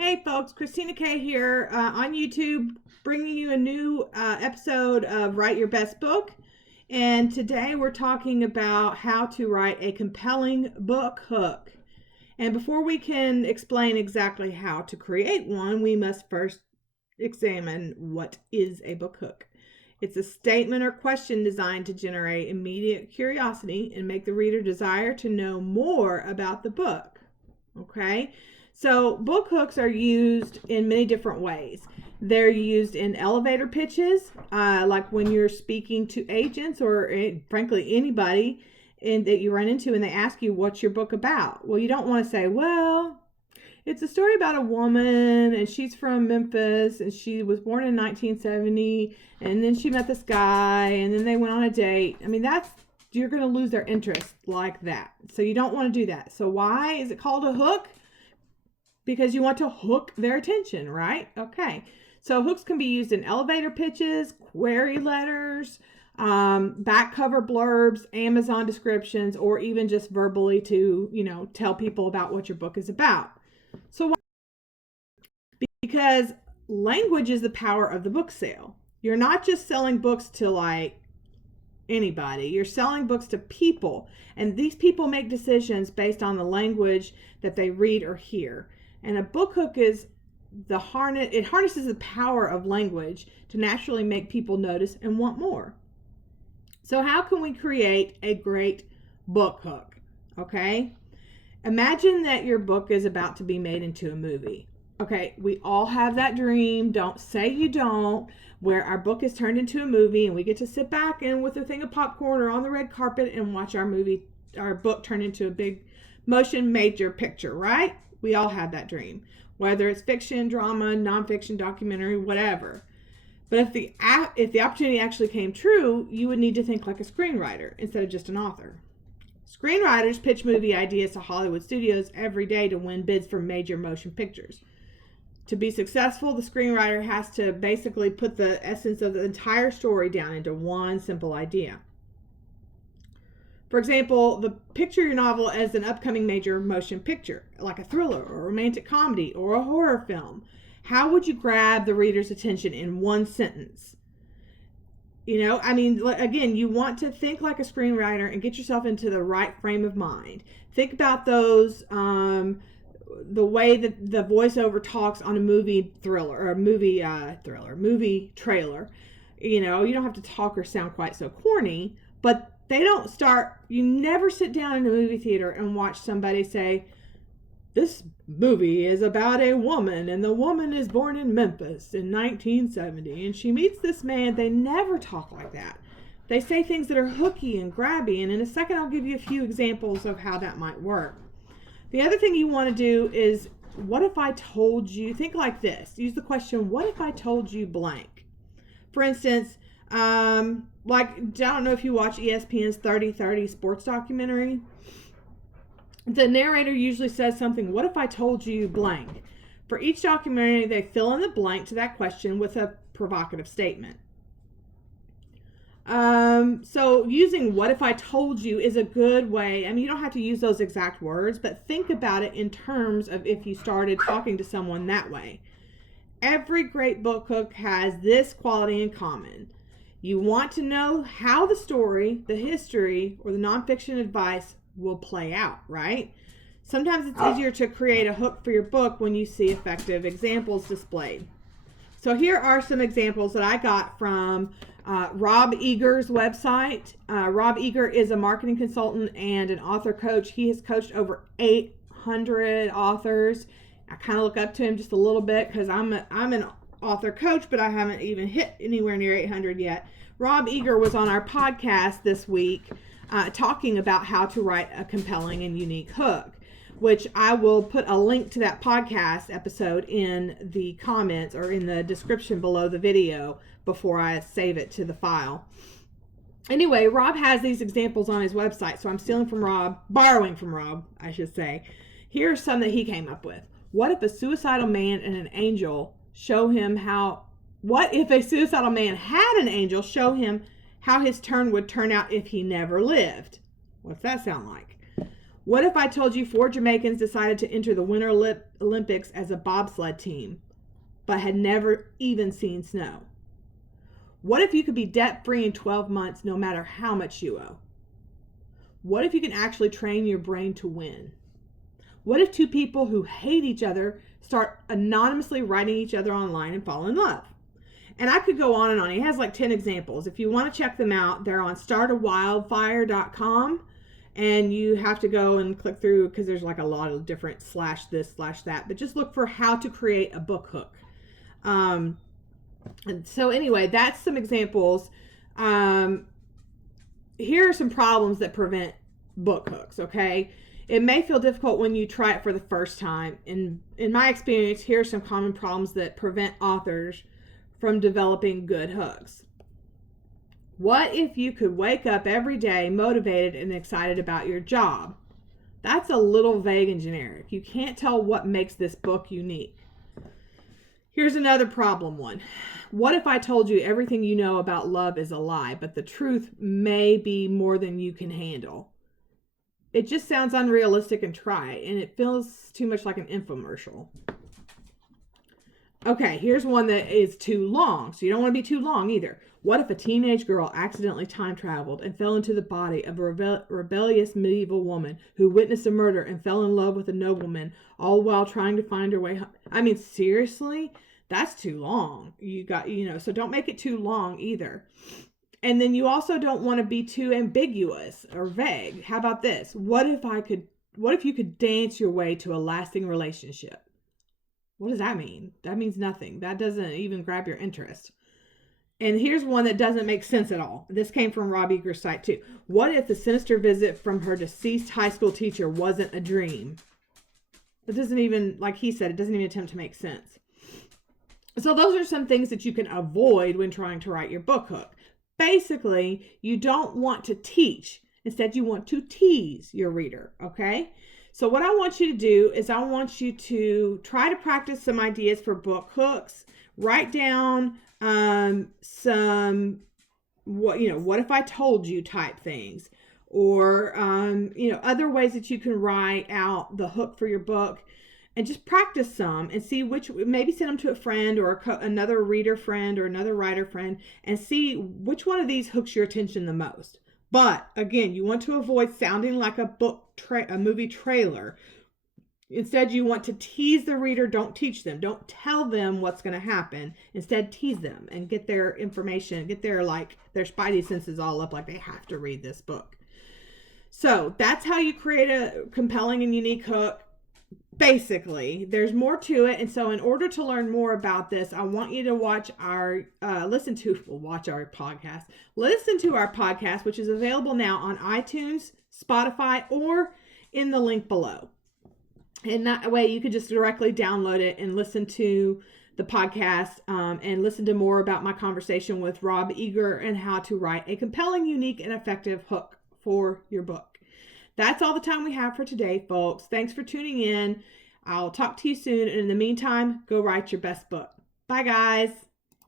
Hey folks, Christina K here on YouTube, bringing you a new episode of Write Your Best Book. And today we're talking about how to write a compelling book hook. And before we can explain exactly how to create one, we must first examine what is a book hook. It's a statement or question designed to generate immediate curiosity and make the reader desire to know more about the book. Okay? So book hooks are used in many different ways. They're used in elevator pitches, like when you're speaking to agents or frankly anybody that you run into and they ask you, what's your book about? Well, you don't want to say, well, it's a story about a woman and she's from Memphis and she was born in 1970 and then she met this guy and then they went on a date. I mean, you're going to lose their interest like that. So you don't want to do that. So why is it called a hook? Because you want to hook their attention, right? Okay. So hooks can be used in elevator pitches, query letters, back cover blurbs, Amazon descriptions, or even just verbally to, tell people about what your book is about. So why? Because language is the power of the book sale. You're not just selling books to anybody. You're selling books to people, and these people make decisions based on the language that they read or hear. And a book hook is it harnesses the power of language to naturally make people notice and want more. So how can we create a great book hook? Okay? Imagine that your book is about to be made into a movie. Okay, we all have that dream. Don't say you don't, where our book is turned into a movie and we get to sit back and with a thing of popcorn or on the red carpet and watch our book turn into a big motion major picture, right? We all have that dream, whether it's fiction, drama, nonfiction, documentary, whatever. But if the opportunity actually came true, you would need to think like a screenwriter instead of just an author. Screenwriters pitch movie ideas to Hollywood studios every day to win bids for major motion pictures. To be successful, the screenwriter has to basically put the essence of the entire story down into one simple idea. For example, picture your novel as an upcoming major motion picture, like a thriller or a romantic comedy or a horror film. How would you grab the reader's attention in one sentence? Again, you want to think like a screenwriter and get yourself into the right frame of mind. Think about those, the way that the voiceover talks on a movie thriller or a movie trailer. You don't have to talk or sound quite so corny, but you never sit down in a movie theater and watch somebody say, this movie is about a woman and the woman is born in Memphis in 1970 and she meets this man. They never talk like that. They say things that are hooky and grabby, and in a second I'll give you a few examples of how that might work. The other thing you want to do is, what if I told you, think like this, use the question, what if I told you blank? For instance, I don't know if you watch ESPN's 30-30 sports documentary. The narrator usually says something, what if I told you blank? For each documentary, they fill in the blank to that question with a provocative statement. So using what if I told you is a good way. You don't have to use those exact words, but think about it in terms of if you started talking to someone that way. Every great book hook has this quality in common. You want to know how the story, the history, or the nonfiction advice will play out, right? Sometimes it's easier to create a hook for your book when you see effective examples displayed. So here are some examples that I got from Rob Eager's website. Rob Eager is a marketing consultant and an author coach. He has coached over 800 authors. I kind of look up to him just a little bit because I'm an author coach, but I haven't even hit anywhere near 800 yet. Rob Eager was on our podcast this week talking about how to write a compelling and unique hook, which I will put a link to that podcast episode in the comments or in the description below the video before I save it to the file. Anyway, Rob has these examples on his website, so I'm borrowing from Rob, I should say. Here are some that he came up with. What if a suicidal man and an angel what if a suicidal man had an angel show him how his turn would turn out if he never lived? What's that sound like? What if I told you 4 Jamaicans decided to enter the Winter Olympics as a bobsled team, but had never even seen snow? What if you could be debt-free in 12 months no matter how much you owe? What if you can actually train your brain to win? What if 2 people who hate each other start anonymously writing each other online and fall in love? And I could go on and on. He has like 10 examples. If you want to check them out, they're on startawildfire.com. And you have to go and click through because there's like a lot of different /this/that. But just look for how to create a book hook. And so anyway, that's some examples. Here are some problems that prevent book hooks, okay? It may feel difficult when you try it for the first time. In my experience, here are some common problems that prevent authors from developing good hooks. What if you could wake up every day motivated and excited about your job? That's a little vague and generic. You can't tell what makes this book unique. Here's another problem one. What if I told you everything you know about love is a lie, but the truth may be more than you can handle? It just sounds unrealistic and trite, and it feels too much like an infomercial. Okay, here's one that is too long, so you don't want to be too long either. What if a teenage girl accidentally time traveled and fell into the body of a rebellious medieval woman who witnessed a murder and fell in love with a nobleman, all while trying to find her way home? I mean, seriously? That's too long. So don't make it too long either. And then you also don't want to be too ambiguous or vague. How about this? What if you could dance your way to a lasting relationship? What does that mean? That means nothing. That doesn't even grab your interest. And here's one that doesn't make sense at all. This came from Rob Eager's site too. What if the sinister visit from her deceased high school teacher wasn't a dream? It doesn't even, like he said, it doesn't even attempt to make sense. So those are some things that you can avoid when trying to write your book hook. Basically, you don't want to teach. Instead, you want to tease your reader, okay? So what I want you to do is I want you to try to practice some ideas for book hooks. Write down some what if I told you type things, or other ways that you can write out the hook for your book, and just practice some and see maybe send them to a friend or another reader friend or another writer friend, and see which one of these hooks your attention the most. But again, you want to avoid sounding like a movie trailer. Instead, you want to tease the reader. Don't teach them. Don't tell them what's going to happen. Instead, tease them and get their information, get their spidey senses all up, like they have to read this book. So that's how you create a compelling and unique hook. Basically, there's more to it. And so in order to learn more about this, I want you to watch listen to our podcast, which is available now on iTunes, Spotify, or in the link below. And that way you could just directly download it and listen to the podcast and listen to more about my conversation with Rob Eager and how to write a compelling, unique, and effective hook for your book. That's all the time we have for today, folks. Thanks for tuning in. I'll talk to you soon. And in the meantime, go write your best book. Bye, guys.